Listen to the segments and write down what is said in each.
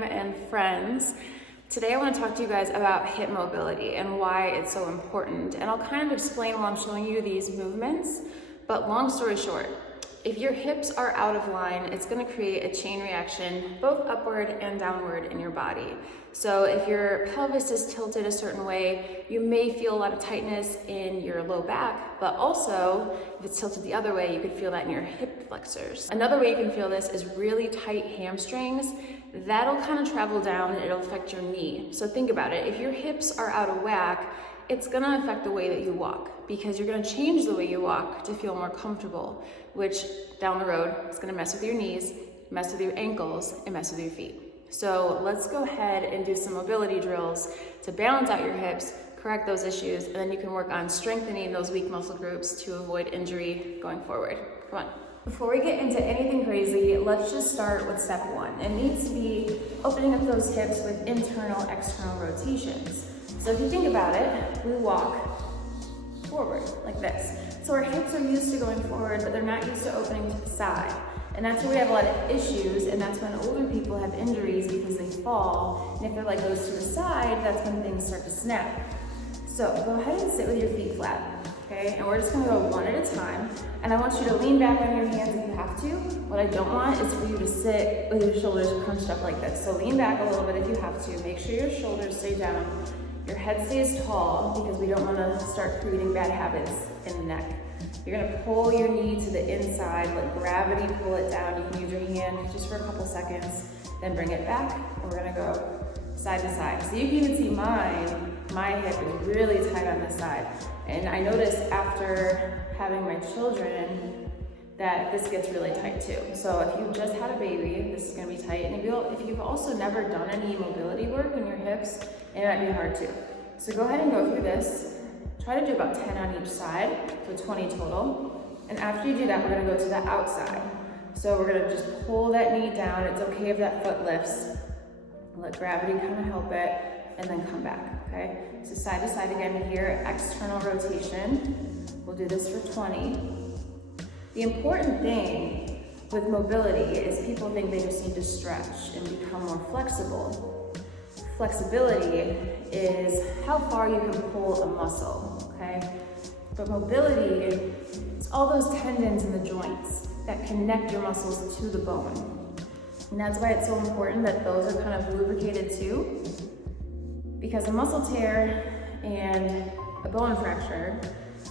fam and friends. Today I want to talk to you guys about hip mobility and why it's so important. And I'll kind of explain while I'm showing you these movements, but long story short, if your hips are out of line, it's going to create a chain reaction both upward and downward in your body. So if your pelvis is tilted a certain way, you may feel a lot of tightness in your low back, but also if it's tilted the other way, you could feel that in your hip flexors. Another way you can feel this is really tight hamstrings. That'll kind of travel down and it'll affect your knee. So think about it. If your hips are out of whack, it's gonna affect the way that you walk because you're gonna change the way you walk to feel more comfortable, which down the road is gonna mess with your knees, mess with your ankles, and mess with your feet. So let's go ahead and do some mobility drills to balance out your hips, correct those issues, and then you can work on strengthening those weak muscle groups to avoid injury going forward. Come on. Before we get into anything crazy, let's just start with step one. It needs to be opening up those hips with internal, external rotations. So if you think about it, we walk forward like this. So our hips are used to going forward, but they're not used to opening to the side. And that's where we have a lot of issues, and that's when older people have injuries because they fall. And if their leg goes to the side, that's when things start to snap. So go ahead and sit with your feet flat, okay? And we're just gonna go one at a time. And I want you to lean back on your hands if you have to. What I don't want is for you to sit with your shoulders crunched up like this. So lean back a little bit if you have to. Make sure your shoulders stay down. Your head stays tall because we don't want to start creating bad habits in the neck. You're going to pull your knee to the inside, let gravity pull it down. You can use your hand just for a couple seconds, then bring it back, and we're going to go side to side. So you can even see my hip is really tight on this side. And I noticed after having my children that this gets really tight too. So if you just had a baby, this is going to be tight. And if you've also never done any mobility work in your hips, it might be hard too. So go ahead and go through this. Try to do about 10 on each side, so 20 total. And after you do that, we're gonna go to the outside. So we're gonna just pull that knee down. It's okay if that foot lifts. Let gravity kind of help it, and then come back, okay? So side to side again here, external rotation. We'll do this for 20. The important thing with mobility is people think they just need to stretch and become more flexible. Flexibility is how far you can pull a muscle, okay? But mobility is all those tendons in the joints that connect your muscles to the bone. And that's why it's so important that those are kind of lubricated too, because a muscle tear and a bone fracture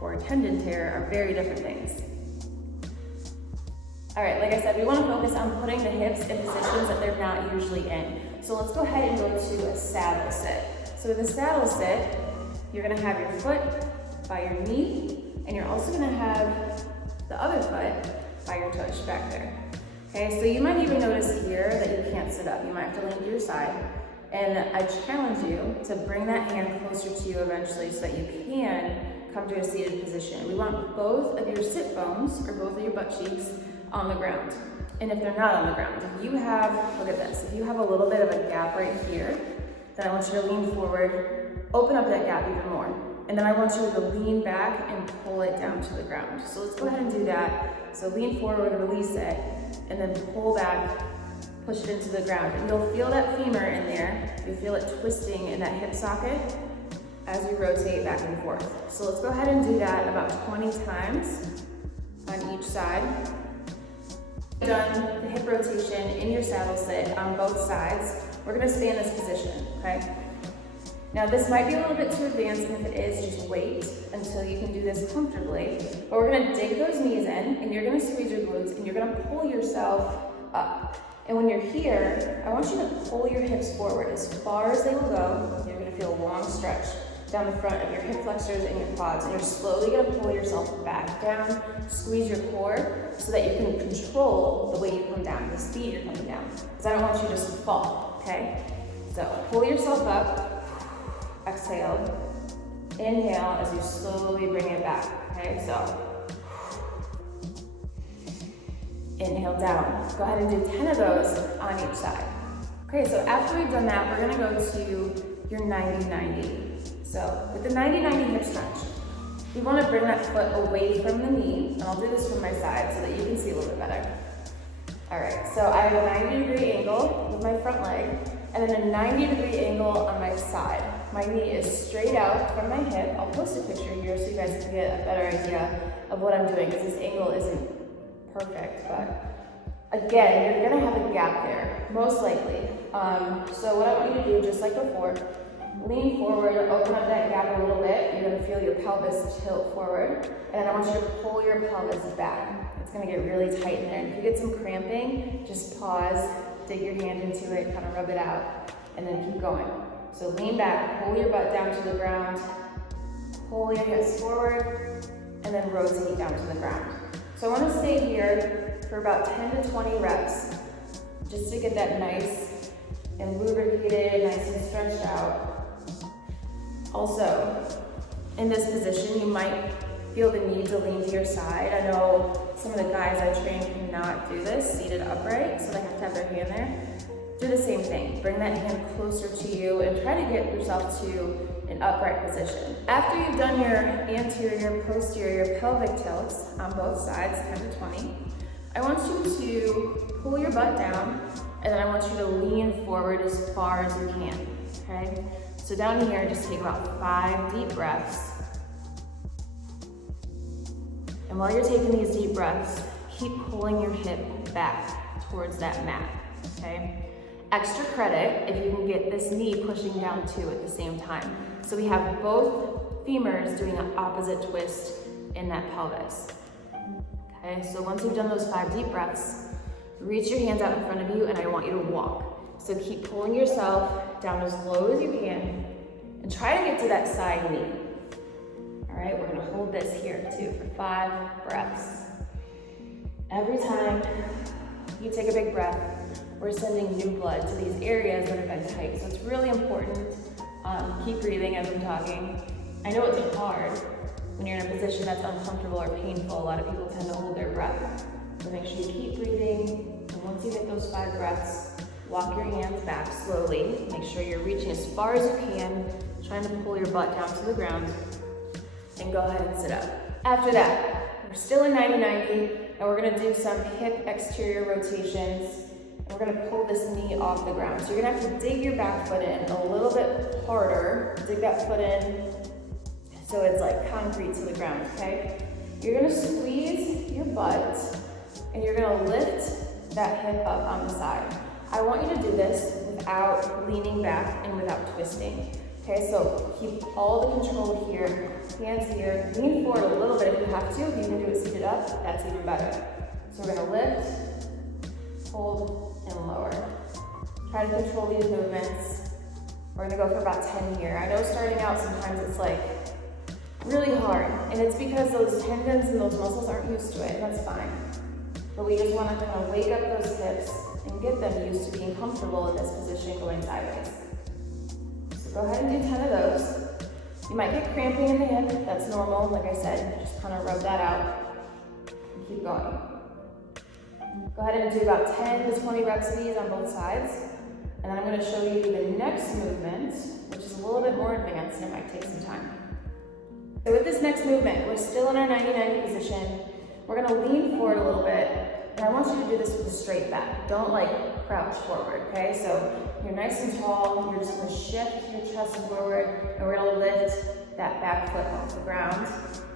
or a tendon tear are very different things. All right, like I said, we want to focus on putting the hips in positions that they're not usually in. So let's go ahead and go to a saddle sit. So with a saddle sit, you're gonna have your foot by your knee, and you're also gonna have the other foot by your tush back there. Okay, so you might even notice here that you can't sit up. You might have to lean to your side. And I challenge you to bring that hand closer to you eventually so that you can come to a seated position. We want both of your sit bones, or both of your butt cheeks, on the ground. And if they're not on the ground, if you have, look at this, if you have a little bit of a gap right here, then I want you to lean forward, open up that gap even more. And then I want you to lean back and pull it down to the ground. So let's go ahead and do that. So lean forward, release it, and then pull back, push it into the ground. And you'll feel that femur in there. You'll feel it twisting in that hip socket as you rotate back and forth. So let's go ahead and do that about 20 times on each side. Done the hip rotation in your saddle sit on both sides. We're gonna stay in this position, okay? Now this might be a little bit too advanced, and if it is, just wait until you can do this comfortably. But we're gonna dig those knees in, and you're gonna squeeze your glutes, and you're gonna pull yourself up. And when you're here, I want you to pull your hips forward as far as they will go. You're gonna feel a long stretch down the front of your hip flexors and your quads, and you're slowly gonna pull yourself back down, squeeze your core so that you can control the way you come down, the speed you're coming down, because I don't want you to just fall, okay? So pull yourself up, exhale, inhale as you slowly bring it back, okay? So inhale down. Go ahead and do 10 of those on each side. Okay, so after we've done that, we're gonna go to your 90-90. So with the 90-90 hip stretch, we want to bring that foot away from the knee, and I'll do this from my side so that you can see a little bit better. All right, so I have a 90-degree angle with my front leg, and then a 90-degree angle on my side. My knee is straight out from my hip. I'll post a picture here so you guys can get a better idea of what I'm doing, because this angle isn't perfect, but again, you're gonna have a gap there, most likely. So what I want you to do, just like before, lean forward or open up that gap a little bit. You're gonna feel your pelvis tilt forward, and I want you to pull your pelvis back. It's gonna get really tight in there. And if you get some cramping, just pause, dig your hand into it, kind of rub it out, and then keep going. So lean back, pull your butt down to the ground, pull your hips forward, and then rotate down to the ground. So I want to stay here for about 10 to 20 reps, just to get that nice and lubricated, nice and stretched out. Also, in this position, you might feel the need to lean to your side. I know some of the guys I train cannot do this seated upright, so they have to have their hand there. Do the same thing. Bring that hand closer to you and try to get yourself to an upright position. After you've done your anterior, posterior, pelvic tilts on both sides, 10 to 20, I want you to pull your butt down, and then I want you to lean forward as far as you can, okay? So down here, just take about 5 deep breaths. And while you're taking these deep breaths, keep pulling your hip back towards that mat, okay? Extra credit if you can get this knee pushing down too at the same time. So we have both femurs doing an opposite twist in that pelvis. Okay, so once you've done those 5 deep breaths, reach your hands out in front of you, and I want you to walk. So keep pulling yourself down as low as you can and try to get to that side knee. All right, we're gonna hold this here too for 5 breaths. Every time you take a big breath, we're sending new blood to these areas that have been tight. So it's really important. Keep breathing as I'm talking. I know it's hard when you're in a position that's uncomfortable or painful. A lot of people tend to hold their breath. So make sure you keep breathing. And once you hit those 5 breaths, walk your hands back slowly. Make sure you're reaching as far as you can, trying to pull your butt down to the ground. And go ahead and sit up. After that, we're still in 90-90, and we're gonna do some hip exterior rotations. We're gonna pull this knee off the ground. So you're gonna have to dig your back foot in a little bit harder. Dig that foot in so it's like concrete to the ground, okay? You're gonna squeeze your butt and you're gonna lift that hip up on the side. I want you to do this without leaning back and without twisting. Okay, so keep all the control here, hands here, lean forward a little bit if you have to. If you can do it seated up, that's even better. So we're gonna lift, hold, and lower. Try to control these movements. We're gonna go for about 10 here. I know starting out sometimes it's like really hard, and it's because those tendons and those muscles aren't used to it. That's fine. But we just wanna kind of wake up those hips and get them used to being comfortable in this position going sideways. So go ahead and do 10 of those. You might get cramping in the hip. That's normal. Like I said, just kind of rub that out and keep going. Go ahead and do about 10 to 20 reps of these on both sides. And then I'm going to show you the next movement, which is a little bit more advanced and it might take some time. So with this next movement, we're still in our 90-90 position. We're going to lean forward a little bit. And I want you to do this with a straight back. Don't like crouch forward, okay? So you're nice and tall. You're just going to shift your chest forward. And we're going to lift that back foot off the ground.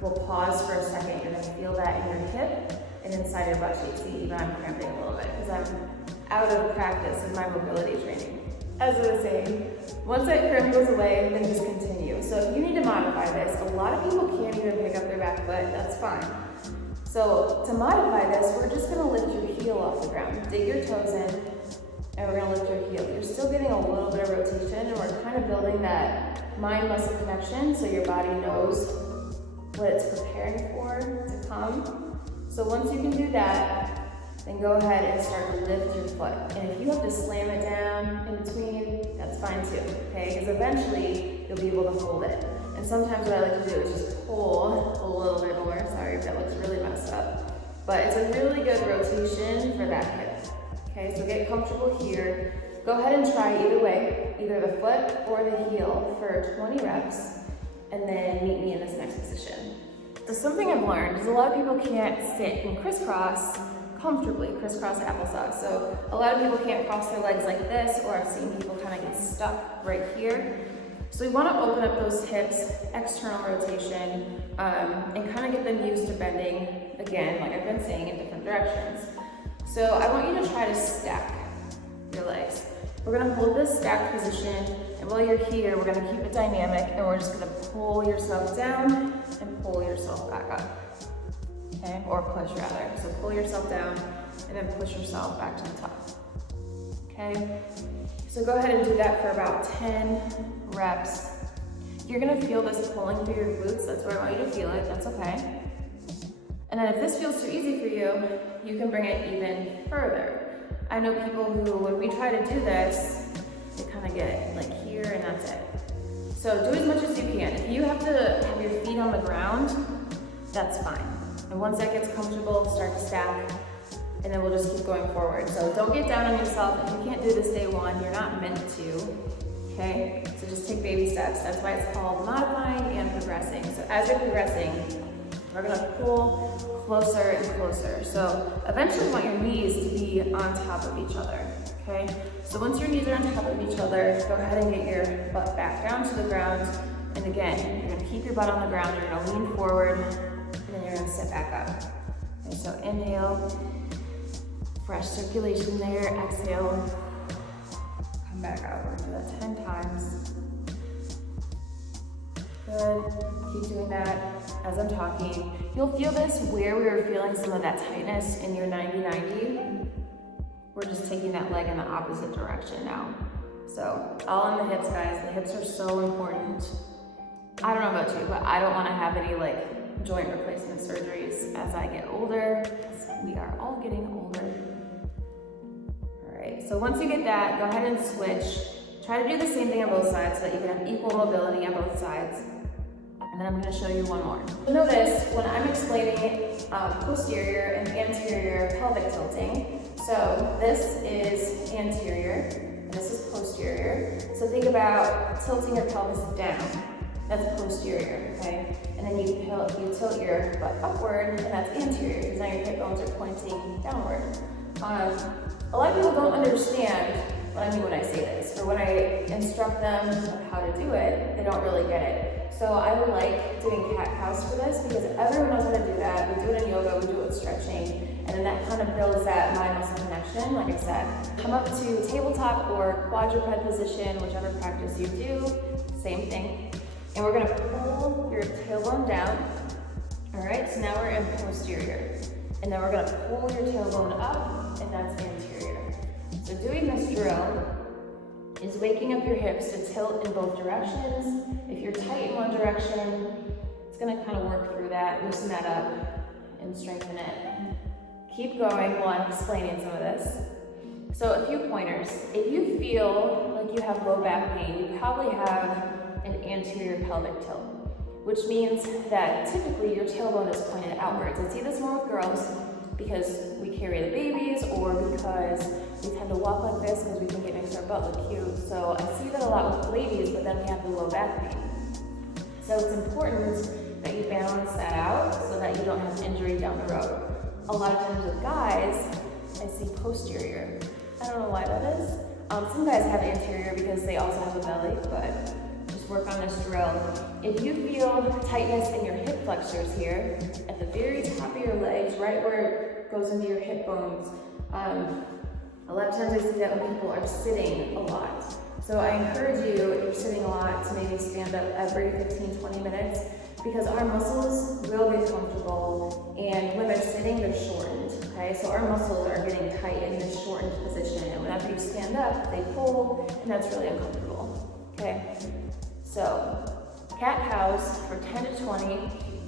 We'll pause for a second. You're going to feel that in your hip and inside your butt cheeks. See, even I'm cramping a little bit because I'm out of practice in my mobility training. As I was saying, once that cramp goes away, then just continue. So if you need to modify this, a lot of people can't even pick up their back foot. That's fine. So to modify this, we're just going to lift your heel off the ground. Dig your toes in, and we're going to lift your heel. You're still getting a little bit of rotation, and we're kind of building that mind-muscle connection so your body knows what it's preparing for to come. So once you can do that, then go ahead and start to lift your foot. And if you have to slam it down in between, that's fine too, okay? Because eventually you'll be able to hold it. And sometimes what I like to do is just pull a little bit more. Sorry if that looks really messed up. But it's a really good rotation for that hip. Okay, so get comfortable here. Go ahead and try either way, either the foot or the heel for 20 reps, and then meet me in this next position. So something I've learned is a lot of people can't sit in crisscross comfortably, crisscross applesauce. So a lot of people can't cross their legs like this, or I've seen people kind of get stuck right here. So we want to open up those hips, external rotation, and kind of get them used to bending, again, like I've been saying, in different directions. So I want you to try to stack your legs. We're going to hold this stacked position, and while you're here, we're going to keep it dynamic, and we're just going to pull yourself down and pull yourself back up. Okay, or push rather. So pull yourself down and then push yourself back to the top. Okay, so go ahead and do that for about 10 reps. You're gonna feel this pulling through your glutes. That's where I want you to feel it. That's okay. And then if this feels too easy for you, you can bring it even further. I know people who, when we try to do this, they kind of get like here and that's it. So do as much as you can. If you have to have your feet on the ground, that's fine. And once that gets comfortable, start to stack, and then we'll just keep going forward. So don't get down on yourself. If you can't do this day one, you're not meant to, okay? So just take baby steps. That's why it's called modifying and progressing. So as you're progressing, we're gonna pull closer and closer. So eventually you want your knees to be on top of each other, okay? So once your knees are on top of each other, go ahead and get your butt back down to the ground. And again, you're gonna keep your butt on the ground, you're gonna lean forward, and then you're gonna sit back up. Okay, so inhale, fresh circulation there, exhale, come back out. We're gonna do that 10 times. Good, keep doing that as I'm talking. You'll feel this where we were feeling some of that tightness in your 90-90. We're just taking that leg in the opposite direction now. So all in the hips, guys. The hips are so important. I don't know about you, but I don't wanna have any like joint replacement surgeries as I get older. We are all getting older. All right, so once you get that, go ahead and switch. Try to do the same thing on both sides so that you can have equal mobility on both sides. And then I'm gonna show you one more. Notice when I'm explaining posterior and anterior pelvic tilting. So this is anterior, and this is posterior. So think about tilting your pelvis down. That's posterior, okay? And then you tilt your butt upward, and that's anterior, because now your hip bones are pointing downward. A lot of people don't understand what I mean when I say this, or when I instruct them of how to do it, they don't really get it. So I would like doing cat-cows for this, because everyone knows how to do that. We do it in yoga, we do it with stretching, and then that kind of builds that mind-muscle connection, like I said. Come up to tabletop or quadruped position, whichever practice you do, same thing. And we're gonna pull your tailbone down. All right, so now we're in posterior. And then we're gonna pull your tailbone up, and that's anterior. So doing this drill is waking up your hips to tilt in both directions. If you're tight in one direction, it's gonna kind of work through that, loosen that up, and strengthen it. Keep going while I'm explaining some of this. So a few pointers. If you feel like you have low back pain, you probably have an anterior pelvic tilt, which means that typically your tailbone is pointed outwards. I see this more with girls because we carry the babies, or because we tend to walk like this because we think it makes our butt look cute. So I see that a lot with ladies, but then we have the low back pain. So it's important that you balance that out so that you don't have injury down the road. A lot of times with guys, I see posterior. I don't know why that is. Some guys have anterior because they also have a belly, but work on this drill. If you feel tightness in your hip flexors here, at the very top of your legs, right where it goes into your hip bones, a lot of times I see that when people are sitting a lot. So I encourage you, if you're sitting a lot, to maybe stand up every 15-20 minutes, because our muscles will get comfortable, and when they're sitting, they're shortened, okay? So our muscles are getting tight in this shortened position, and whenever you stand up, they pull, and that's really uncomfortable, okay? So, cat-cows for 10 to 20,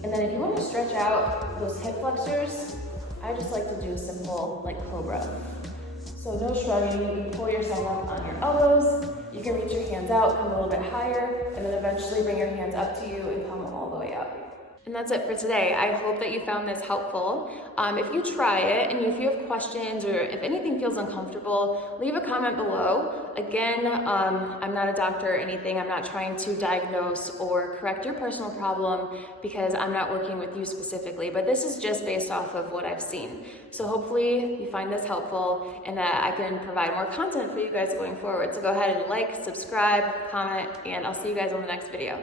and then if you want to stretch out those hip flexors, I just like to do a simple, like cobra. So no shrugging, you can pull yourself up on your elbows, you can reach your hands out, come a little bit higher, and then eventually bring your hands up to you and come all the way up. And that's it for today. I hope that you found this helpful. If you try it and if you have questions or if anything feels uncomfortable, leave a comment below. Again, I'm not a doctor or anything. I'm not trying to diagnose or correct your personal problem because I'm not working with you specifically, but this is just based off of what I've seen. So hopefully you find this helpful and that I can provide more content for you guys going forward. So go ahead and like, subscribe, comment, and I'll see you guys on the next video.